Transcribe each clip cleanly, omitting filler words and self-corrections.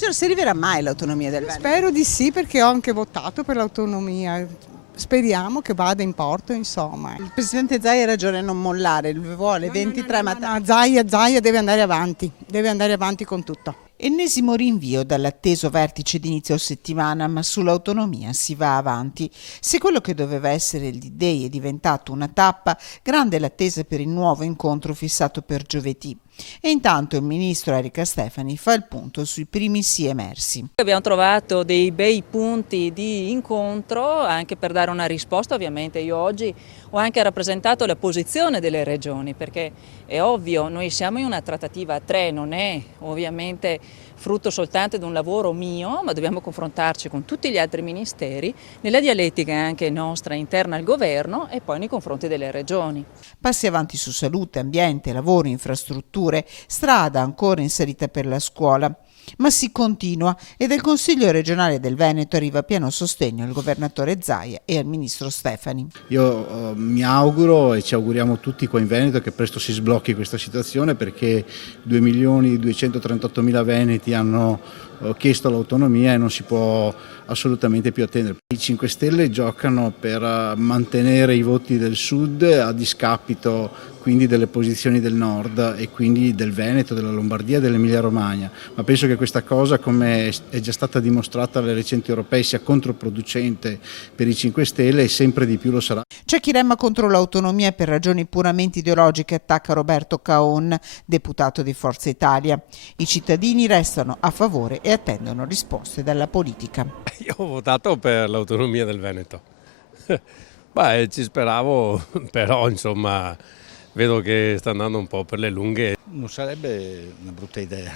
Cioè, si arriverà mai all'autonomia del Veneto? Spero di sì perché ho anche votato per l'autonomia. Speriamo che vada in porto, insomma. Il presidente Zaia ha ragione a non mollare, lui vuole 23 mattati. No, Zaia deve andare avanti con tutto. Ennesimo rinvio dall'atteso vertice d'inizio settimana, ma sull'autonomia si va avanti. Se quello che doveva essere il D-Day è diventato una tappa, grande l'attesa per il nuovo incontro fissato per giovedì. E intanto il ministro Erika Stefani fa il punto sui primi sì emersi. Abbiamo trovato dei bei punti di incontro anche per dare una risposta. Ovviamente io oggi ho anche rappresentato la posizione delle regioni, perché è ovvio, noi siamo in una trattativa a tre, non è ovviamente frutto soltanto di un lavoro mio, ma dobbiamo confrontarci con tutti gli altri ministeri nella dialettica anche nostra interna al governo e poi nei confronti delle regioni. Passi avanti su salute, ambiente, lavoro, infrastrutture, strada ancora in salita per la scuola. Ma si continua e dal Consiglio regionale del Veneto arriva pieno sostegno al governatore Zaia e al ministro Stefani. Io mi auguro e ci auguriamo tutti qua in Veneto che presto si sblocchi questa situazione, perché 2.238.000 veneti hanno chiesto l'autonomia e non si può assolutamente più attendere. I 5 Stelle giocano per mantenere i voti del Sud a discapito quindi delle posizioni del Nord e quindi del Veneto, della Lombardia e dell'Emilia Romagna, ma penso che questa cosa, come è già stata dimostrata alle recenti europee, sia controproducente per i 5 Stelle e sempre di più lo sarà. C'è chi rema contro l'autonomia e per ragioni puramente ideologiche attacca Roberto Caon, deputato di Forza Italia. I cittadini restano a favore e attendono risposte dalla politica. Io ho votato per l'autonomia del Veneto. Beh, ci speravo, però insomma vedo che sta andando un po' per le lunghe. Non sarebbe una brutta idea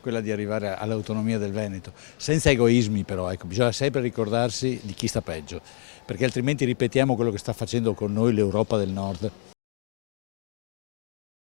quella di arrivare all'autonomia del Veneto, senza egoismi però, ecco, bisogna sempre ricordarsi di chi sta peggio, perché altrimenti ripetiamo quello che sta facendo con noi l'Europa del Nord.